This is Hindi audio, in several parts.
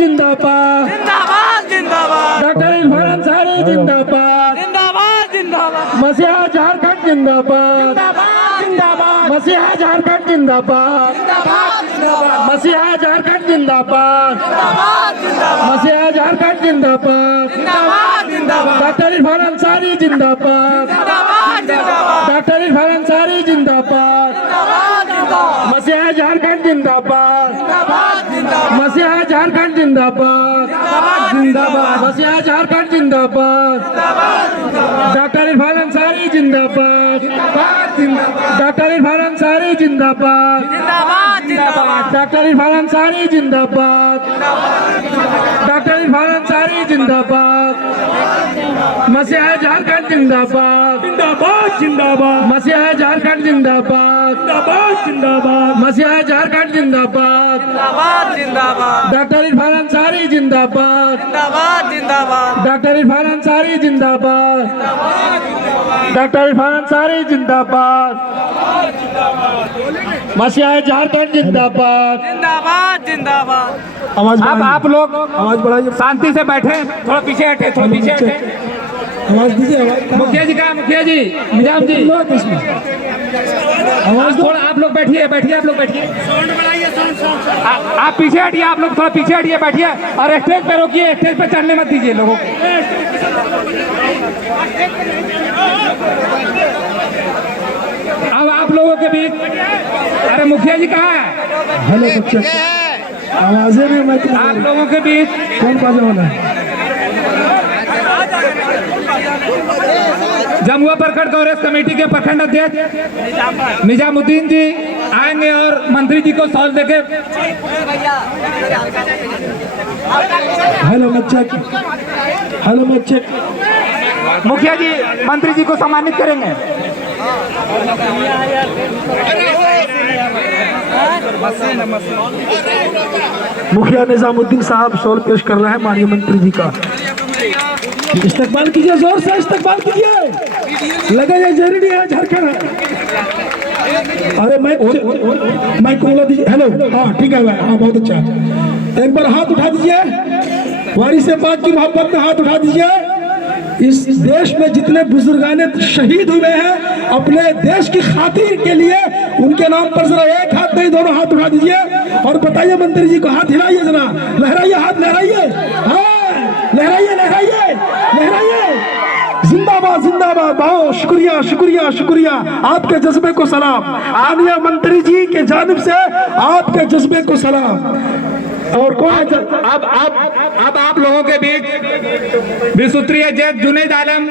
जिंदाबाद जिंदाबाद जिंदाबाद डॉक्टर इरफान अंसारी जिंदाबाद जिंदाबाद जिंदाबाद मसीहा झारखंड जिंदाबाद जिंदाबाद मसीहा झारखंड जिंदाबाद मसीहा झारखंड जिंदाबाद मसीहा झारखंड जिंदाबाद डॉक्टर इरफान अंसारी जिंदाबाद डॉक्टर इरफान अंसारी जिंदाबाद मसीहा झारखंड जिंदाबाद मसीहा झारखंड जिंदाबाद मसीहा झारखंड जिंदाबाद डॉक्टर इरफान अंसारी जिंदाबाद डॉक्टर इरफान अंसारी जिंदाबाद डॉक्टर इरफान अंसारी जिंदाबाद डॉक्टर इरफान अंसारी जिंदाबाद मसीहा झारखंड जिंदाबाद जिंदाबाद जिंदाबाद मसीहा झारखंड जिंदाबाद जिंदाबाद मसीहा झारखंड जिंदाबाद जिंदाबाद डॉक्टर इरफान अंसारी जिंदाबाद जिंदाबाद डॉक्टर इरफान अंसारी जिंदाबाद डॉक्टर इरफान अंसारी जिंदाबाद मसीहा झारखंड जिंदाबाद जिंदाबाद जिंदाबाद आवाज अब आप लोग आवाज बढ़ाइए शांति से बैठे, थोड़ा पीछे हटे, थोड़ा पीछे हटे। आवाज दीजिए आवाज मुखिया जी कहाँ? मुखिया जी, निजाम जी, आवाज दो थोड़ा आप लोग बैठिए, बैठिए, आप लोग बैठिए। आप पीछे हटिए, आप लोग थोड़ा पीछे हटिए, बैठिए और स्टेज पे रोकिए, स्टेज पे चढ़ने मत दीजिए लोगों को। अब आप लोगों के बीच, अरे मुखिया जी कहाँ है? हेलो बच्चे आवाजें भी मैं आप लोगों के बीच कौन बाजे वाला है जमुआ प्रखंड कांग्रेस कमेटी के प्रखंड अध्यक्ष निजामुद्दीन जी आएंगे और मंत्री जी को सॉल्व देके। हेलो बच्चे हेलो बच्चे मुखिया जी मंत्री जी को सम्मानित करेंगे। मुखिया निजामुद्दीन साहब सवाल पेश कर रहे हैं माननीय मंत्री जी का। इस्तकबाल कीजिए, जोर से इस्तकबाल कीजिए, लगा ये जरूरी है झारखंड है। अरे मैं बोला दीजिए। हेलो, हाँ ठीक है भाई, हाँ बहुत अच्छा। एक बार हाथ उठा दीजिए, वारी से बात की मोहब्बत में हाथ उठा दीजिए। इस देश में जितने बुजुर्गाने शहीद हुए हैं अपने देश की खातिर के लिए, उनके नाम पर जरा एक हाथ नहीं दोनों हाथ उठा दीजिए और बताइए मंत्री जी को, हाथ हिलाइए जरा, लहराइए, हाथ लहराइए, हाँ लहराइए लहराइए लहराइए। जिंदाबाद जिंदाबाद, बहुत शुक्रिया शुक्रिया शुक्रिया, आपके जज्बे को सलाम, माननीय मंत्री जी के जानिब से आपके जज्बे को सलाम। और कौन है अब आप लोगों के बीच विसूत्रीय जज जुनैद आलम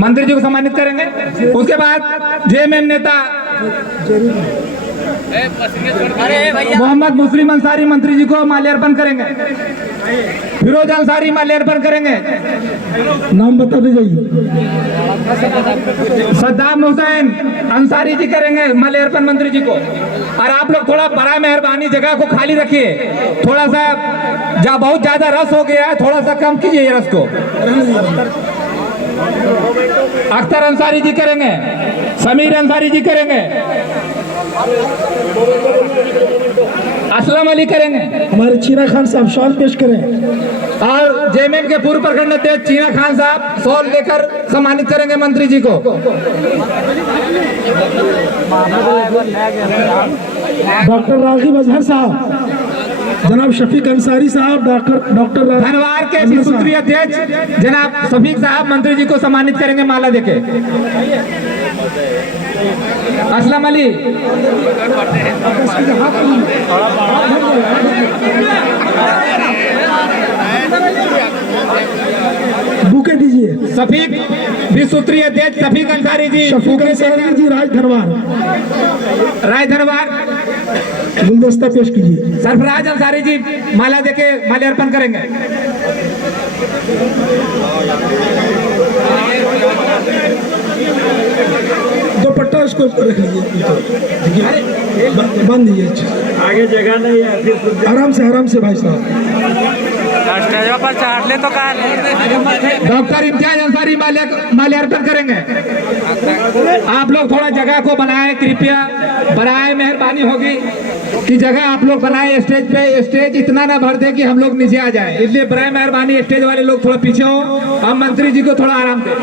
मंत्री जी को सम्मानित करेंगे। उसके बाद जेएमएम नेता मोहम्मद मुस्लिम अंसारी मंत्री जी को माल्यार्पण करेंगे। फिरोज अंसारी माल्यार्पण करेंगे। नाम बता दीजिए। सद्दाम हुसैन अंसारी जी करेंगे माल्यार्पण मंत्री जी को। और आप लोग थोड़ा बड़ा मेहरबानी जगह को खाली रखिए, थोड़ा सा बहुत ज्यादा रस हो गया है, थोड़ा सा कम कीजिए रस को। अख्तर अंसारी जी करेंगे, समीर अंसारी जी करेंगे, असलम अली करेंगे। हमारे चीना खान साहब सवाल पेश करें। और जेएमएम के पूर्व प्रखंड अध्यक्ष चीना खान साहब सॉल लेकर सम्मानित करेंगे मंत्री जी को। डॉक्टर रागिब अजहर साहब, जनाब शफीक अंसारी साहब, डॉक्टर धनवार के विसूत्री अध्यक्ष जनाब शफीक साहब मंत्री जी को सम्मानित करेंगे माला देके। असलम अली, बुके दीजिए। शफीक विसूत्री अध्यक्ष शफीक अंसारी जी, शफीक अंसारी जी राज धनवार गुलदस्ता पेश कीजिए। सरफराज अंसारी जी माला देके माल्यार्पण करेंगे। दुपट्टा उसको रख लीजिए, बांध दीजिए। आगे जगह नहीं है, आराम से भाई साहब। स्टेज पर चाट ले तो कहा डॉक्टर इम्तियाज अंसारी माल्यार्पण करेंगे। आप लोग थोड़ा जगह को बनाएं, कृपया बनाएं, मेहरबानी होगी कि जगह आप लोग बनाएं स्टेज पे। स्टेज इतना ना भर दे कि हम लोग नीचे आ जाएं, इसलिए बराए मेहरबानी स्टेज वाले लोग थोड़ा पीछे हो, हम मंत्री जी को थोड़ा आराम दें।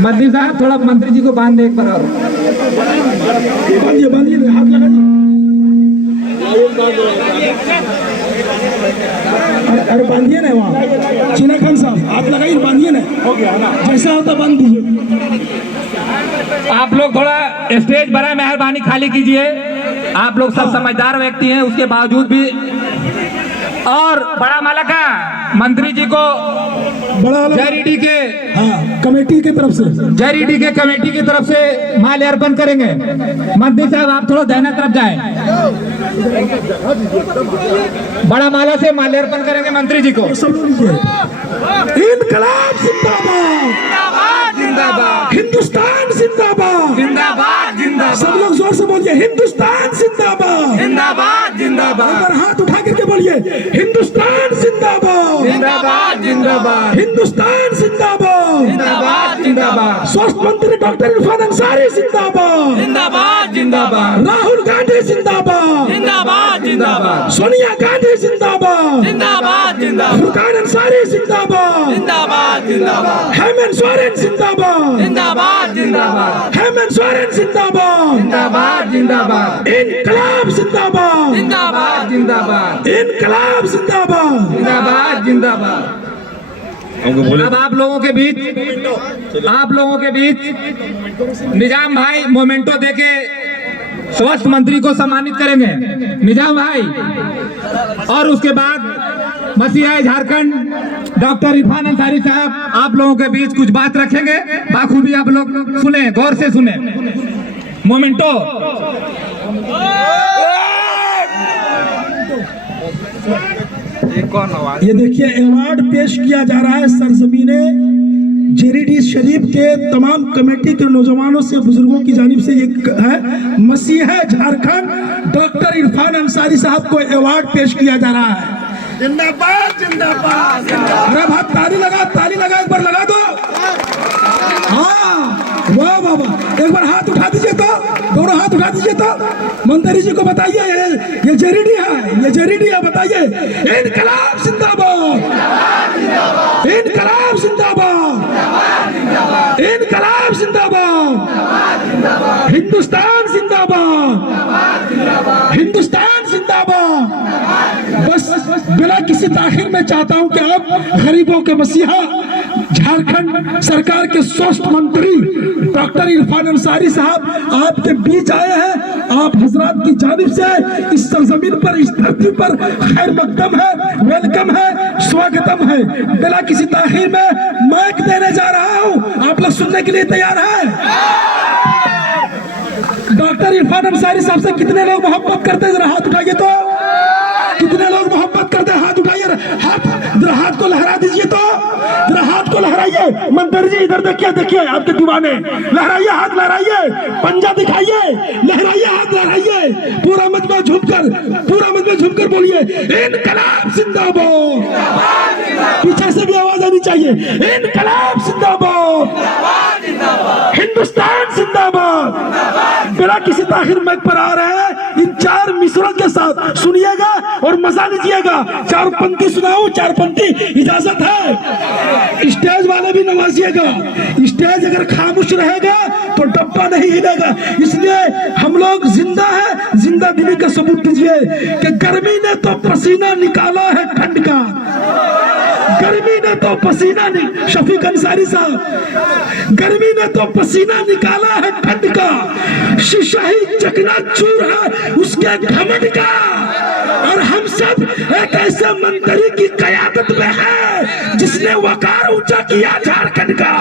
मंत्री साहब थोड़ा मंत्री जी को बांध दे एक बार और। बांधिए हाथ लगाइए। अरे बांधिए ना वहाँ, चीना खान साहब हाथ लगाइए, बांधिए ना, हो गया ना, जैसा होता बांध दीजिए। आप लोग थोड़ा स्टेज बड़ा मेहरबानी खाली कीजिए। आप लोग सब समझदार व्यक्ति हैं, उसके बावजूद भी। और बड़ा मालका मंत्री जी को जेआरईडी के कमेटी की तरफ से जेआरईडी के कमेटी की तरफ से माल्यार्पण करेंगे। मंत्री साहब आप थोड़ा दाहिना तरफ जाएं। बड़ा माला से माल्यार्पण करेंगे मंत्री जी को। इनकलाब जिंदाबाद, जिंदाबाद, हिंदुस्तान जिंदाबाद, जिंदाबाद, जिंदाबाद, सब लोग जोर से बोलिए हिंदुस्तान जिंदाबाद, जिंदाबाद, जिंदाबाद, और हाथ उठा करके बोलिए हिंदुस्तान जिंदाबाद, जिंदाबाद, जिंदाबाद, हिंदुस्तान जिंदाबाद, जिंदाबाद, जिंदाबाद, स्वास्थ्य मंत्री डॉक्टर इरफान अंसारी जिंदाबाद, जिंदाबाद, जिंदाबाद, राहुल गांधी जिंदाबाद, जिंदाबाद, जिंदाबाद, सोनिया गांधी जिंदाबाद, जिंदाबाद, जिंदाबाद, फुरकान अंसारी जिंदाबाद, जिंदाबाद, जिंदाबाद, हेमंत सोरेन जिंदाबाद, जिंदाबाद, जिंदाबाद, हेमंत सोरेन जिंदाबाद, जिंदाबाद, जिंदाबाद, इनकलाब जिंदाबाद, जिंदाबाद, जिंदाबाद, इनकलाब जिंदाबाद। जिंदाबाद, जिंदाबाद। अब आप लोगों के बीच निजाम भाई मोमेंटो देके स्वास्थ्य मंत्री को सम्मानित करेंगे, निजाम भाई। और उसके बाद मसीहा झारखंड डॉक्टर इरफान अंसारी साहब आप लोगों के बीच कुछ बात रखेंगे, बाखूबी आप लोग सुने, गौर से सुने। मोमेंटो ये देखिए अवार्ड पेश किया जा रहा है सरजमीने जेरीडी शरीफ के तमाम कमेटी के नौजवानों से, बुजुर्गों की जानिब से। ये है मसीहा झारखंड डॉक्टर इरफान अंसारी साहब को अवार्ड पेश किया जा रहा है। जिंदाबाद, जिंदाबाद, अरे भाई ताली लगा एक बार लगा दो। हाँ वाह वाह वाह, एक बार हाथ उठा दीजिए तो, दोनों हाथ उठा दीजिए तो मंत्री जी को बताइए ये जेरीडी है, ये जेरीडी है, बताइए इनकलाब जिंदाबाद, इनकलाब जिंदाबाद, इनकलाब जिंदाबाद, हिंदुस्तान जिंदाबाद, हिंदुस्तान जिंदाबाद। बस बिना किसी ताखिर में चाहता हूं कि आप गरीबों के मसीहा झारखंड सरकार के स्वास्थ्य मंत्री डॉक्टर इरफान अंसारी साहब आपके बीच आए हैं। आप हजरात की जानिब से इस सरजमीन पर, इस धरती पर खैर मकदम है, वेलकम है, स्वागतम है। बिना किसी ताखिर में माइक देने जा रहा हूं, आप लोग सुनने के लिए तैयार हैं? डॉक्टर इरफान अंसारी साहब से कितने लोग मोहब्बत करते हैं? जरा हाथ उठाइए तो, कितने लोग मोहब्बत करते हैं? हाथ उठाइए, जरा हाथ को लहरा दीजिए तो, जरा हाथ को लहराइए। मंत्री जी इधर देखिए, देखिए आपके दीवाने, लहराइए, हाथ लहराइए, पंजा दिखाइए, लहराइए, हाथ लहराइए, पूरा मजमा झूमकर बोलिए इनकलाब जिंदाबाद। पीछे से भी आवाज आनी चाहिए, इनकलाब जिंदाबाद, हिंदुस्तान जिंदाबाद। बिना किसी ताखिर माइक पर आ रहे हैं, इन चार मिसरों के साथ सुनिएगा और मजा लीजिएगा। चार पंक्ति सुनाऊं? चार पंक्ति इजाजत है? स्टेज वाले भी नवाजिएगा। स्टेज अगर खामोश रहेगा तो डब्बा नहीं हिलेगा। इसलिए हम लोग जिंदा है, जिंदा दिली का सबूत दीजिए कि गर्मी ने तो पसीना निकाला है ठंड का, गर्मी ने तो पसीना शफीक अंसारी साहब, गर्मी ने तो पसीना निकाला है ठंड का, शीशा ही चकनाचूर है उसके घमंड का। और हम सब एक ऐसे मंत्री की कयादत में है जिसने वकार ऊंचा किया झारखंड का।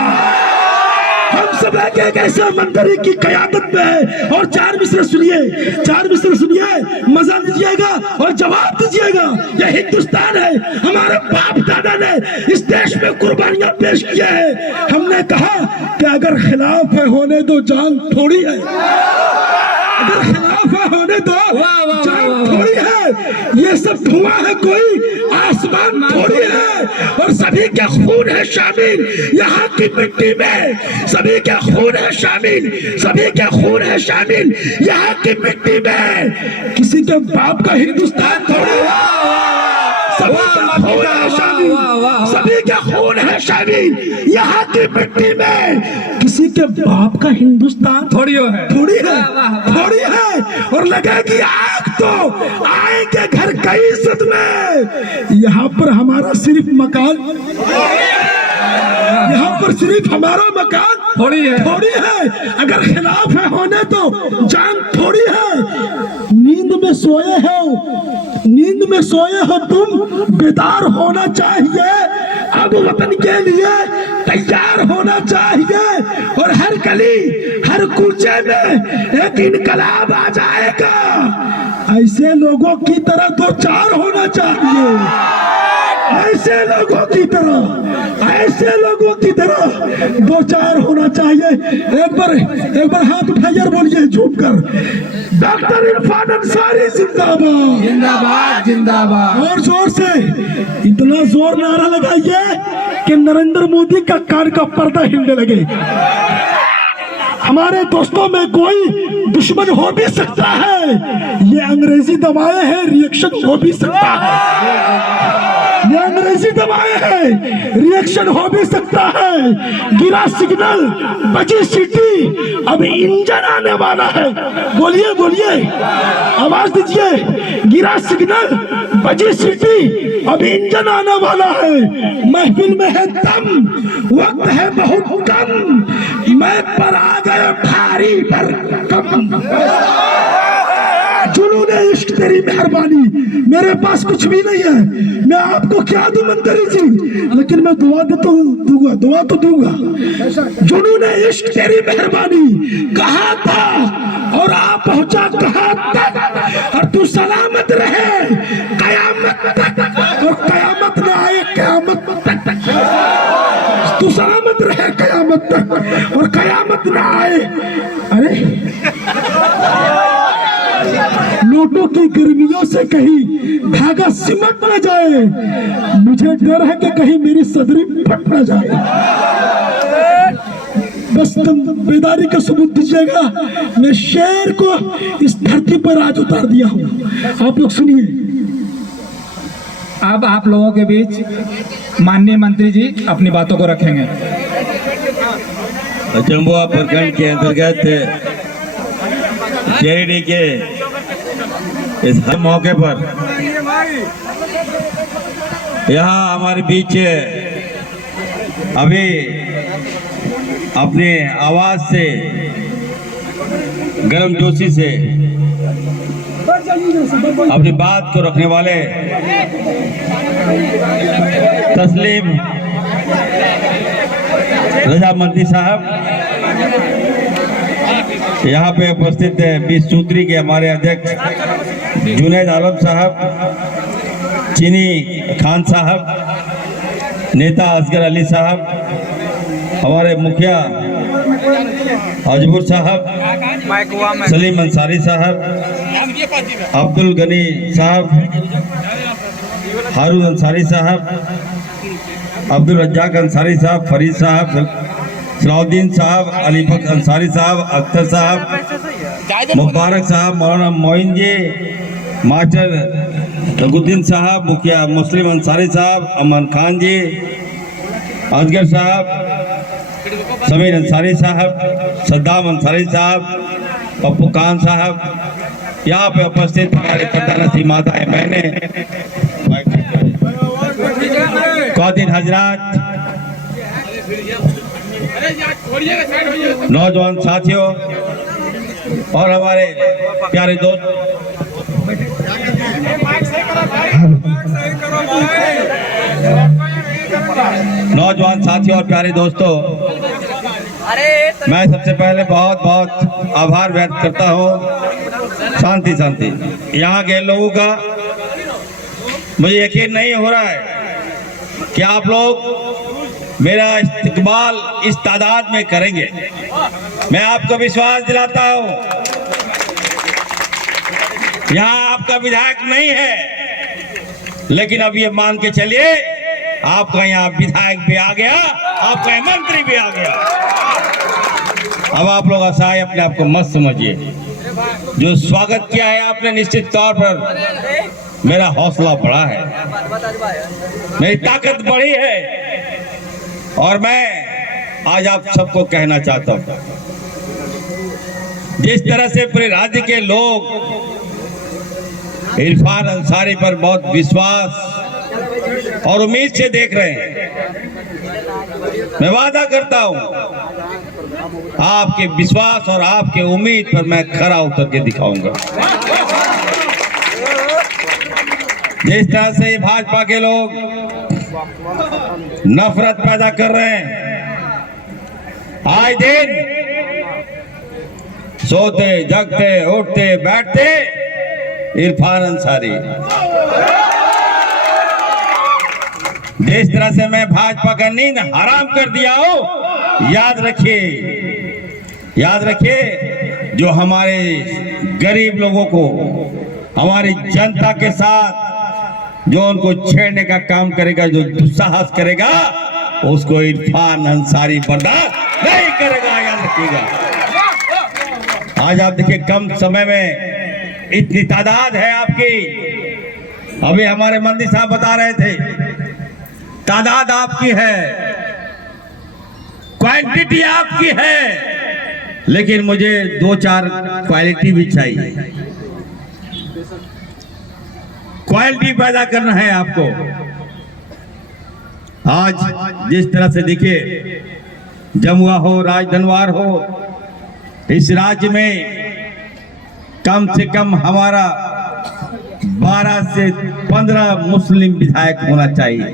हम सब एक ऐसे मंत्री की कयादत में है। और चार मिसरे सुनिए, मजा लीजिएगा और जवाब दीजिएगा। ये हिंदुस्तान है, हमारे बाप दादा ने इस देश में कुर्बानियां पेश किया है। हमने कहा कि अगर खिलाफ है होने दो, जान थोड़ी है। अगर खिलाफ है होने दो, वाह, वाह, जान वाह, वाह। थोड़ी है, ये सब धुआं है, कोई आसमान थोड़ी है। और सभी के खून है शामिल यहाँ की मिट्टी में, सभी के खून है शामिल, सभी के खून है शामिल यहाँ की मिट्टी में। किसी के बाप का हिंदुस्तान थोड़ी है, सभी का खून है शामिल, सभी का खून है शामिल यहाँ की मिट्टी में। किसी के बाप का हिंदुस्तान थोड़ी हो है। थोड़ी है, वाह, वाह, वाह। थोड़ी है। और लगेगी आग तो आएंगे घर कई इज्जत में। यहाँ पर हमारा सिर्फ मकान, यहाँ पर सिर्फ हमारा मकान थोड़ी है। थोड़ी है। अगर खिलाफ है होने तो जान थोड़ी है। नींद में सोए हो, नींद में सोए हो तुम, बेदार होना चाहिए। अब वतन के लिए तैयार होना चाहिए। और हर गली हर कूचे में एक इनकलाब आ जाएगा। ऐसे लोगों की तरह दो चार होना चाहिए, ऐसे लोगों की तरह, ऐसे लोगों की तरह दो चार होना चाहिए। एक बार हाथ उठाइए और बोलिए झूम कर, डॉक्टर इरफान अंसारी जिंदाबाद, जिंदाबाद जिंदाबाद। और जोर से इतना जोर नारा लगाइए कि नरेंद्र मोदी का कान का पर्दा हिलने लगे। हमारे दोस्तों में कोई दुश्मन हो भी सकता है, ये अंग्रेजी दवाएं हैं, रिएक्शन हो भी सकता है। ये अंग्रेजी दवाएं हैं, रिएक्शन हो भी सकता है। गिरा सिग्नल, बजी सीटी, अब इंजन आने वाला है। बोलिए बोलिए, आवाज दीजिए। गिरा सिग्नल, बजी सीटी, अब इंजन आने वाला है। महफिल में है दम, वक्त है बहुत कम, मैं पर आ गए भारी भरकम। जुनूने इश्क तेरी मेहरबानी, मेरे पास कुछ भी नहीं है, मैं आपको क्या दूं मंत्री जी, लेकिन मैं दुआ तो दूंगा, दुआ तो दूंगा। जुनूने इश्क तेरी मेहरबानी कहा था और आप पहुंचा कहाँ तक, और तू सलामत रहे कयामत तक, और कयामत न आए कयामत तक। तू सलामत रहे कयामत तक और कयामत न आए। अरे नोटों की गर्मियों से कहीं धागा सिमट न जाए, मुझे डर है कि कहीं मेरी सदरी फट न जाए। बस तुम बेदारी का सबूत दीजिएगा, मैं शेर को इस धरती पर आज उतार दिया हूँ। आप लोग सुनिए। अब आप लोगों के बीच माननीय मंत्री जी अपनी बातों को रखेंगे। अचंबुआ प्रखंड के अंतर्गत जेडी के इस हर मौके पर यहाँ हमारे बीच अभी अपने आवाज से, गर्मजोशी से अपनी बात को रखने वाले तस्लीम रजामंदी साहब, यहाँ पे उपस्थित 20 सूत्री के हमारे अध्यक्ष जुनैद आलम साहब, चीनी खान साहब, नेता असगर अली साहब, हमारे मुखिया अजबुर साहब, सलीम अंसारी साहब, अब्दुल गनी साहब, हारून अंसारी साहब, अब्दुल रज्जाक अंसारी साहब, फरीद साहब, सलाउद्दीन साहब, अलीफक अंसारी साहब, अख्तर साहब, मुबारक साहब, मौलाना मोइन जी, मास्टर रघुद्दीन साहब, मुखिया मुस्लिम अंसारी साहब, अमन खान जी, असगर साहब, समीर अंसारी साहब, सद्दाम अंसारी साहब, पप्पू खान साहब, यहाँ पे उपस्थित हमारे प्रधानमंत्री माताएं बहनें, कौदिन हजरात, नौजवान साथियों और हमारे प्यारे दोस्त, नौजवान साथियों और प्यारे दोस्तों, मैं सबसे पहले बहुत बहुत आभार व्यक्त करता हूँ। शांति शांति। यहाँ के लोगों का मुझे यकीन नहीं हो रहा है कि आप लोग मेरा इस्तकबाल इस तादाद में करेंगे। मैं आपको विश्वास दिलाता हूँ यहाँ आपका विधायक नहीं है, लेकिन अब ये मान के चलिए आपका यहाँ विधायक भी आ गया, आपका यहाँ मंत्री भी आ गया। अब आप लोग असहाय अपने आप को मत समझिए। जो स्वागत किया है आपने, निश्चित तौर पर मेरा हौसला बढ़ा है, मेरी ताकत बढ़ी है। और मैं आज आप सबको कहना चाहता हूं, जिस तरह से पूरे राज्य के लोग इरफान अंसारी पर बहुत विश्वास और उम्मीद से देख रहे हैं, मैं वादा करता हूं आपके विश्वास और आपके उम्मीद पर मैं खरा उतर के दिखाऊंगा। जिस तरह से भाजपा के लोग नफरत पैदा कर रहे हैं, आए दिन सोते जगते उठते बैठते इरफान अंसारी। जिस तरह से मैं भाजपा का नींद हराम कर दिया हूं, याद रखिए जो हमारे गरीब लोगों को, हमारी जनता के साथ जो उनको छेड़ने का काम करेगा, जो दुस्साहस करेगा, उसको इरफान अंसारी बर्दाश्त नहीं करेगा, याद रखिएगा। आज आप देखिए कम समय में इतनी तादाद है आपकी। अभी हमारे मंत्री साहब बता रहे थे, तादाद आपकी है, क्वांटिटी आपकी है, लेकिन मुझे 2-4 क्वालिटी भी चाहिए। क्वालिटी पैदा करना है आपको। आज जिस तरह से देखिए, जमुआ हो, राजधनवार हो, इस राज्य में कम से कम हमारा 12 से 15 मुस्लिम विधायक होना चाहिए।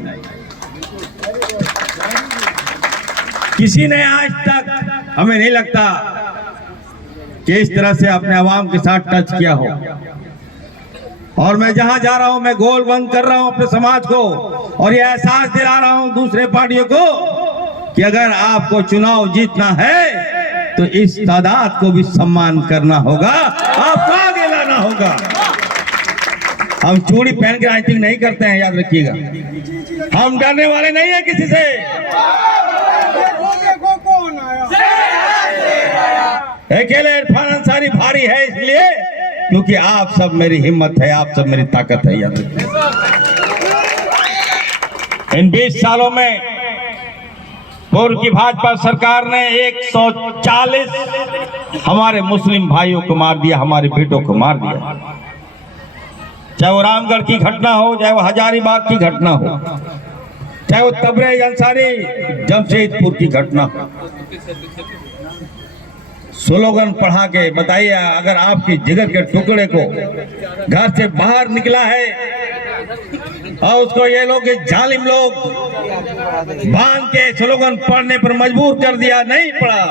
किसी ने आज तक, हमें नहीं लगता कि इस तरह से अपने आवाम के साथ टच किया हो। और मैं जहां जा रहा हूं, मैं गोल बंद कर रहा हूं अपने समाज को, और ये एहसास दिला रहा हूं दूसरे पार्टियों को कि अगर आपको चुनाव जीतना है तो इस तादाद को भी सम्मान करना होगा, आपको आगे लाना होगा। हम चूड़ी पहन के राजनीति नहीं करते हैं, याद रखिएगा। हम डरने वाले नहीं है किसी से। अकेले इरफान अंसारी भारी है इसलिए क्योंकि आप सब मेरी हिम्मत है, आप सब मेरी ताकत है, याद रखिए। इन 20 सालों में पूर्व की भाजपा सरकार ने 140 हमारे मुस्लिम भाइयों को मार दिया, हमारे बेटों को मार दिया। चाहे वो रामगढ़ की घटना हो, चाहे वो हजारीबाग की घटना हो, चाहे वो तबरेज अंसारी जमशेदपुर की घटना हो। स्लोगन पढ़ा के बताइए, अगर आपकी जिगर के टुकड़े को घर से बाहर निकला है और उसको ये लोग, जालिम लोग बांध के स्लोगन पढ़ने पर मजबूर कर दिया, नहीं पढ़ा,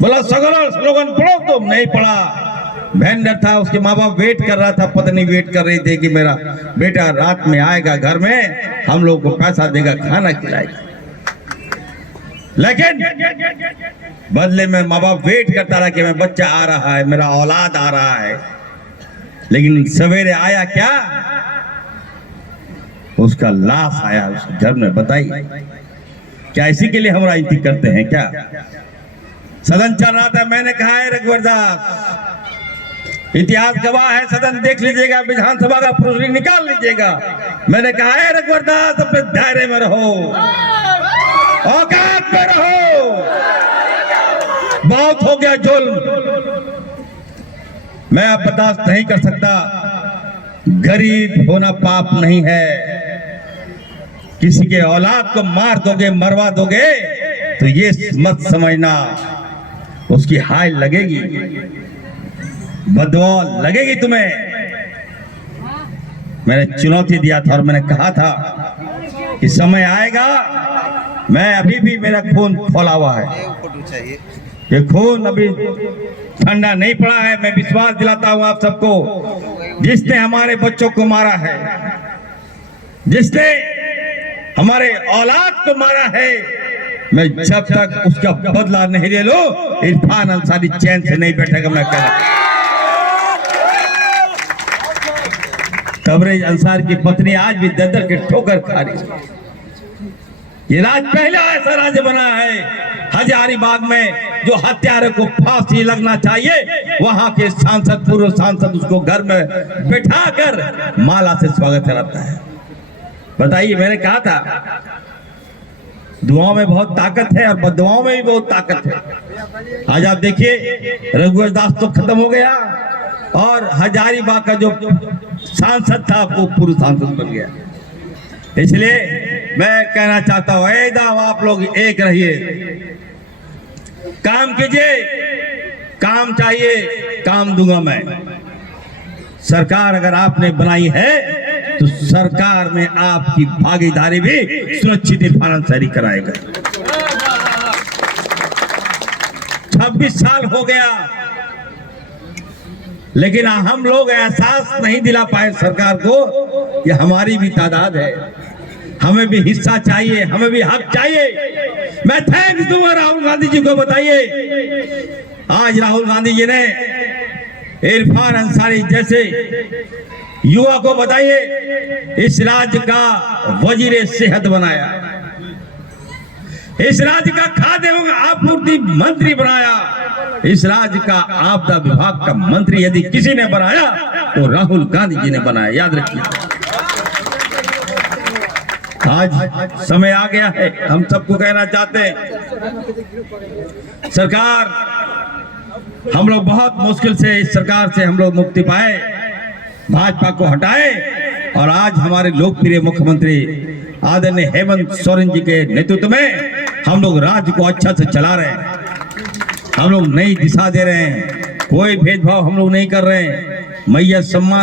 बोला सगोलर स्लोगन पढ़ो, तो नहीं पढ़ा। वेंडर था, उसके माँ बाप वेट कर रहा था, पत्नी वेट कर रही थी कि मेरा बेटा रात में आएगा घर में, हम लोग को पैसा देगा, खाना खिलाएगा। लेकिन बदले में माँ बाप वेट करता रहा कि मैं बच्चा आ रहा है, मेरा औलाद आ रहा है। लेकिन सवेरे आया क्या? उसका लाश आया उसके घर में। बताइए, क्या इसी के लिए हम राजनीति करते हैं क्या? सदन चल रहा था, मैंने कहा है रघुवर दास, इतिहास गवाह है, सदन देख लीजिएगा, विधानसभा का प्रोसीडिंग निकाल लीजिएगा। मैंने कहा है रघुवर दास, अपने दायरे में रहो, औकात में रहो, बहुत हो गया जुल्म। मैं अब बर्दाश्त नहीं कर सकता। गरीब होना पाप नहीं है। किसी के औलाद को मार दोगे, मरवा दोगे, तो ये मत समझना उसकी हाय लगेगी, बदौल लगेगी तुम्हें। मैंने चुनौती दिया था और मैंने कहा था कि समय आएगा, मैं अभी भी, मेरा खून खोला हुआ है, ये खून अभी ठंडा नहीं पड़ा है। मैं विश्वास दिलाता हूं आप सबको, जिसने हमारे बच्चों को मारा है, जिसने हमारे औलाद को मारा है, मैं जब तक उसका बदला नहीं ले लो, इरफान अंसारी चैन से नहीं बैठेगा। मैं कह रहा तबरेज अंसार की पत्नी आज भी दर के ठोकर खा रही है। ये राज पहला ऐसा राज्य बना है हजारीबाग में जो हत्यारे को फांसी लगना चाहिए, वहां के सांसद, पूर्व सांसद उसको घर में बैठाकर माला से स्वागत कराता है। बताइए, मैंने कहा था दुआओं में बहुत ताकत है और बददुआओं में भी बहुत ताकत है। आज आप देखिए रघुवर दास तो खत्म हो गया और हजारीबाग का जो सांसद था वो पूर्व सांसद बन गया। इसलिए मैं कहना चाहता हूं, एकदम आप लोग एक रहिए, काम कीजिए, काम चाहिए, काम दूंगा मैं। सरकार अगर आपने बनाई है तो सरकार में आपकी भागीदारी भी सुनिश्चित इरफान अंसारी कराएगा। 26 साल हो गया, लेकिन हम लोग एहसास नहीं दिला पाए सरकार को कि हमारी भी तादाद है, हमें भी हिस्सा चाहिए, हमें भी हक चाहिए। मैं थैंक्स दूंगा राहुल गांधी जी को। बताइए, आज राहुल गांधी जी ने इरफान अंसारी जैसे युवा को, बताइए, इस राज्य का वजीर सेहत बनाया, इस राज्य का खाद्य एवं आपूर्ति मंत्री बनाया, इस राज्य का आपदा विभाग का मंत्री यदि किसी ने बनाया तो राहुल गांधी जी ने बनाया। याद रखिए, आज समय आ गया है, हम सबको कहना चाहते हैं, सरकार, हम लोग बहुत मुश्किल से इस सरकार से हम लोग मुक्ति पाए, भाजपा को हटाए और आज हमारे लोकप्रिय मुख्यमंत्री आदरणीय हेमंत सोरेन जी के नेतृत्व में हम लोग राज्य को अच्छा से चला रहे हैं। हम लोग नई दिशा दे रहे हैं, कोई भेदभाव हम लोग नहीं कर रहे हैं। मैया सम्मान